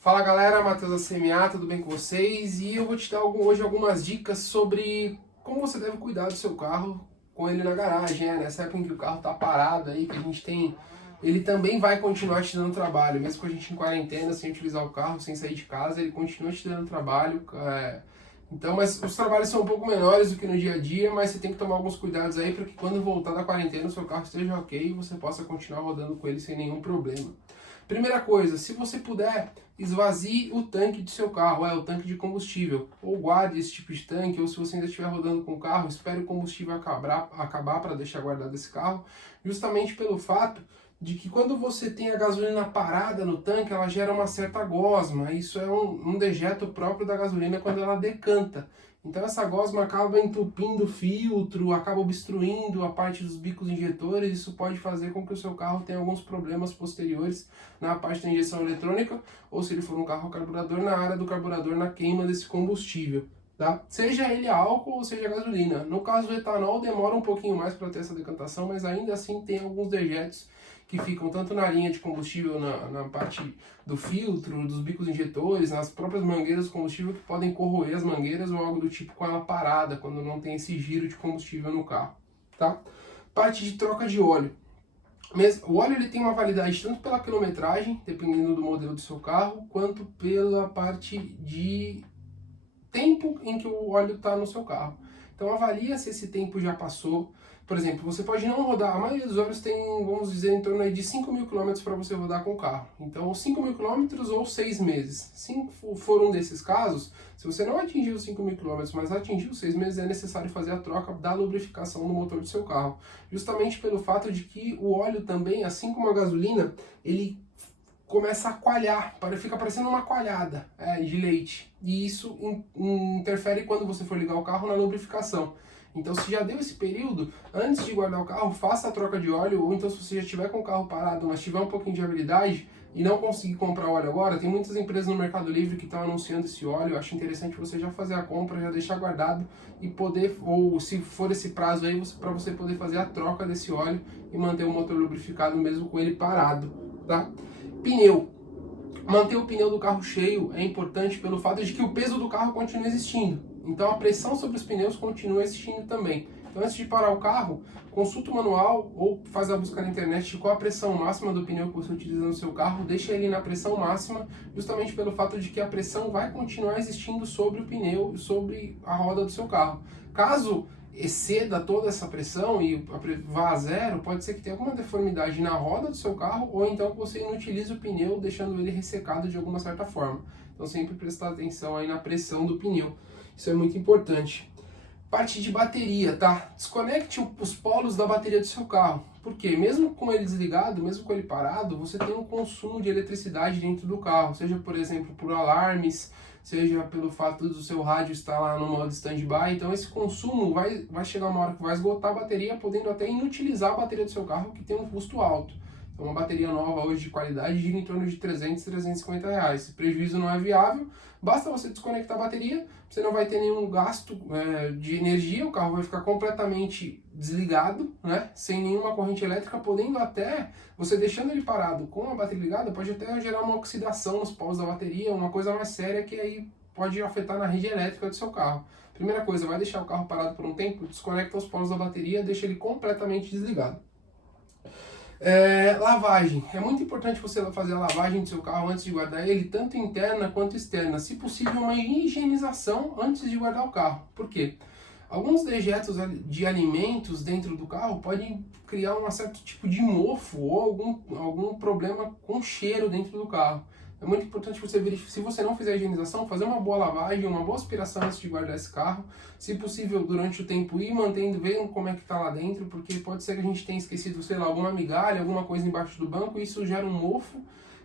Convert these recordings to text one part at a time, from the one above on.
Fala galera, Matheus da CMA, tudo bem com vocês? E eu vou te dar hoje algumas dicas sobre como você deve cuidar do seu carro com ele na garagem, né? Nessa época em que o carro tá parado aí, que a gente tem... Ele também vai continuar te dando trabalho, mesmo com a gente em quarentena, sem utilizar o carro, sem sair de casa, ele continua te dando trabalho. Então, mas os trabalhos são um pouco menores do que no dia a dia, mas você tem que tomar alguns cuidados aí para que quando voltar da quarentena o seu carro esteja ok e você possa continuar rodando com ele sem nenhum problema. Primeira coisa, se você puder, esvazie o tanque do seu carro, o tanque de combustível. Ou guarde esse tipo de tanque, ou se você ainda estiver rodando com o carro, espere o combustível acabar para deixar guardado esse carro, justamente pelo fato de que quando você tem a gasolina parada no tanque, ela gera uma certa gosma. Isso é um dejeto próprio da gasolina quando ela decanta. Então essa gosma acaba entupindo o filtro, acaba obstruindo a parte dos bicos injetores, isso pode fazer com que o seu carro tenha alguns problemas posteriores na parte da injeção eletrônica, ou se ele for um carro carburador, na área do carburador, na queima desse combustível. Tá? Seja ele a álcool ou seja a gasolina. No caso do etanol demora um pouquinho mais para ter essa decantação, mas ainda assim tem alguns dejetos que ficam tanto na linha de combustível, na parte do filtro, dos bicos injetores, nas próprias mangueiras de combustível que podem corroer as mangueiras ou algo do tipo com ela parada, quando não tem esse giro de combustível no carro. Tá? Parte de troca de óleo. O óleo ele tem uma validade tanto pela quilometragem, dependendo do modelo do seu carro, quanto pela parte de tempo em que o óleo está no seu carro. Então avalia se esse tempo já passou. Por exemplo, você pode não rodar, a maioria dos óleos tem, vamos dizer, em torno de 5.000 km para você rodar com o carro. Então 5.000 km ou 6 meses. Se for um desses casos, se você não atingiu os 5.000 km, mas atingiu os 6 meses, é necessário fazer a troca da lubrificação do motor do seu carro. Justamente pelo fato de que o óleo também, assim como a gasolina, ele começa a coalhar, fica parecendo uma coalhada de leite. E isso interfere quando você for ligar o carro na lubrificação. Então, se já deu esse período, antes de guardar o carro, faça a troca de óleo, ou então se você já estiver com o carro parado, mas tiver um pouquinho de habilidade e não conseguir comprar óleo agora, tem muitas empresas no Mercado Livre que estão anunciando esse óleo. Eu acho interessante você já fazer a compra, já deixar guardado e poder, ou se for esse prazo aí, para você poder fazer a troca desse óleo e manter o motor lubrificado mesmo com ele parado, tá? Pneu. Manter o pneu do carro cheio é importante pelo fato de que o peso do carro continua existindo. Então a pressão sobre os pneus continua existindo também. Então antes de parar o carro, consulta o manual ou faz a busca na internet de qual a pressão máxima do pneu que você utiliza no seu carro, deixa ele na pressão máxima, justamente pelo fato de que a pressão vai continuar existindo sobre o pneu e sobre a roda do seu carro. Caso exceda toda essa pressão e vá a zero, pode ser que tenha alguma deformidade na roda do seu carro ou então que você inutilize o pneu, deixando ele ressecado de alguma certa forma. Então sempre prestar atenção aí na pressão do pneu, isso é muito importante. Parte de bateria, tá? Desconecte os polos da bateria do seu carro, porque mesmo com ele desligado, mesmo com ele parado, você tem um consumo de eletricidade dentro do carro, seja por exemplo por alarmes, seja pelo fato do seu rádio estar lá no modo stand-by. Então esse consumo vai chegar uma hora que vai esgotar a bateria, podendo até inutilizar a bateria do seu carro, que tem um custo alto. Então uma bateria nova hoje de qualidade gira em torno de 300, 350 reais. Esse prejuízo não é viável, basta você desconectar a bateria, você não vai ter nenhum gasto de energia, o carro vai ficar completamente desligado, né, sem nenhuma corrente elétrica, podendo até, você deixando ele parado com a bateria ligada, pode até gerar uma oxidação nos polos da bateria, uma coisa mais séria que aí pode afetar na rede elétrica do seu carro. Primeira coisa, vai deixar o carro parado por um tempo, desconecta os polos da bateria, deixa ele completamente desligado. Lavagem. É muito importante você fazer a lavagem do seu carro antes de guardar ele, tanto interna quanto externa. Se possível, uma higienização antes de guardar o carro. Por quê? Alguns dejetos de alimentos dentro do carro podem criar um certo tipo de mofo ou algum problema com cheiro dentro do carro. É muito importante você verificar, se você não fizer a higienização, fazer uma boa lavagem, uma boa aspiração antes de guardar esse carro. Se possível, durante o tempo, ir mantendo, vendo como é que está lá dentro, porque pode ser que a gente tenha esquecido, sei lá, alguma migalha, alguma coisa embaixo do banco, e isso gera um mofo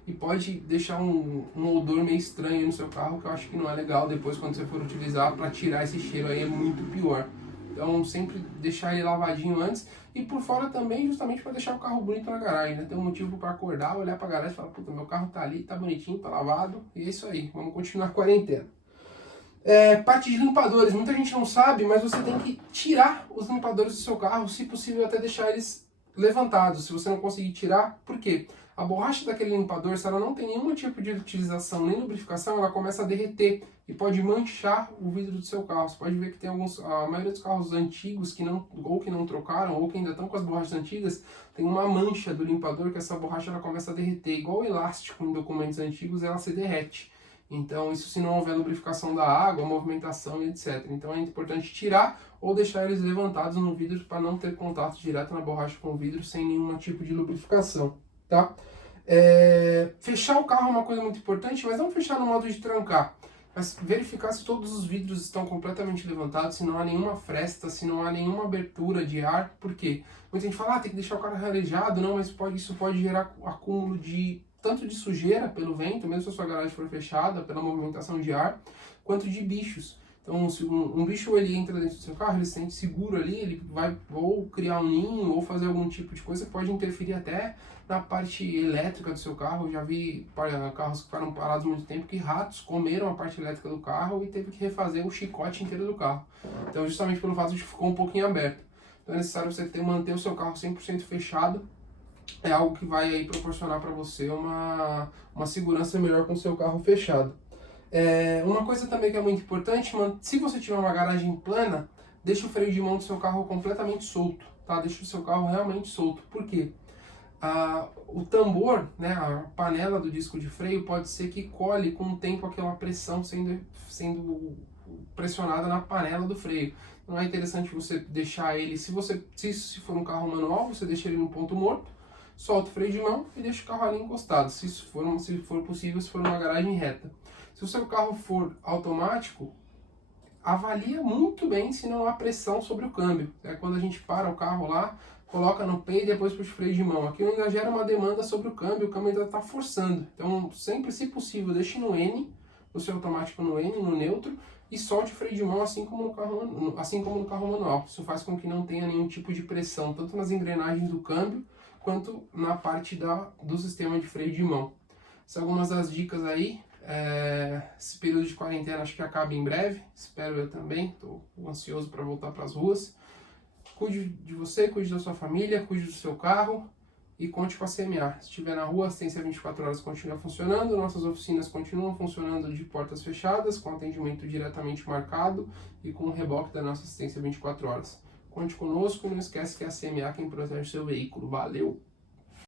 e pode deixar um odor meio estranho no seu carro, que eu acho que não é legal depois quando você for utilizar para tirar esse cheiro aí, é muito pior. Então sempre deixar ele lavadinho antes e por fora também, justamente para deixar o carro bonito na garagem, né? Ter um motivo para acordar, olhar para a garagem e falar, puta, meu carro tá ali, tá bonitinho, tá lavado, e é isso aí, vamos continuar a quarentena. Parte de limpadores, muita gente não sabe, mas você tem que tirar os limpadores do seu carro, se possível até deixar eles levantados, se você não conseguir tirar. Por quê? A borracha daquele limpador, se ela não tem nenhum tipo de utilização nem lubrificação, ela começa a derreter e pode manchar o vidro do seu carro. Você pode ver que tem a maioria dos carros antigos que não trocaram, ou que ainda estão com as borrachas antigas, tem uma mancha do limpador que essa borracha ela começa a derreter, igual o elástico em documentos antigos, ela se derrete. Então, isso se não houver lubrificação da água, movimentação e etc. Então, é importante tirar ou deixar eles levantados no vidro para não ter contato direto na borracha com o vidro sem nenhum tipo de lubrificação, tá? Fechar o carro é uma coisa muito importante, mas não fechar no modo de trancar. Mas verificar se todos os vidros estão completamente levantados, se não há nenhuma fresta, se não há nenhuma abertura de ar. Por quê? Muita gente fala, tem que deixar o carro arejado. Não, mas isso pode gerar acúmulo tanto de sujeira pelo vento, mesmo se a sua garagem for fechada, pela movimentação de ar, quanto de bichos. Então, se um bicho ele entra dentro do seu carro, ele se sente seguro ali, ele vai ou criar um ninho ou fazer algum tipo de coisa que pode interferir até na parte elétrica do seu carro. Eu já vi carros que ficaram parados muito tempo que ratos comeram a parte elétrica do carro e teve que refazer o chicote inteiro do carro. Então, justamente pelo fato de que ficou um pouquinho aberto. Então, é necessário você manter o seu carro 100% fechado. É algo que vai aí proporcionar para você uma segurança melhor com o seu carro fechado. Uma coisa também que é muito importante, se você tiver uma garagem plana, deixe o freio de mão do seu carro completamente solto, tá? Deixe o seu carro realmente solto. Por quê? O tambor, né, a panela do disco de freio, pode ser que colhe com o tempo aquela pressão sendo pressionada na panela do freio. Não é interessante você deixar ele, se for um carro manual, você deixa ele no ponto morto, solta o freio de mão e deixa o carro ali encostado, se for possível, se for uma garagem reta. Se o seu carro for automático, avalia muito bem se não há pressão sobre o câmbio. Quando a gente para o carro lá, coloca no P e depois puxa o freio de mão. Aquilo ainda gera uma demanda sobre o câmbio ainda está forçando. Então, sempre, se possível, deixe no N, no seu automático no N, no neutro, e solte o freio de mão assim como no carro manual. Isso faz com que não tenha nenhum tipo de pressão, tanto nas engrenagens do câmbio, quanto na parte do sistema de freio de mão. Essas são algumas das dicas aí. Esse período de quarentena acho que acaba em breve, espero eu também, estou ansioso para voltar para as ruas. Cuide de você, cuide da sua família, cuide do seu carro e conte com a CMA. Se estiver na rua, a assistência 24 horas continua funcionando, nossas oficinas continuam funcionando de portas fechadas, com atendimento diretamente marcado e com o reboque da nossa assistência 24 horas. Conte conosco e não esquece que é a CMA quem protege o seu veículo. Valeu!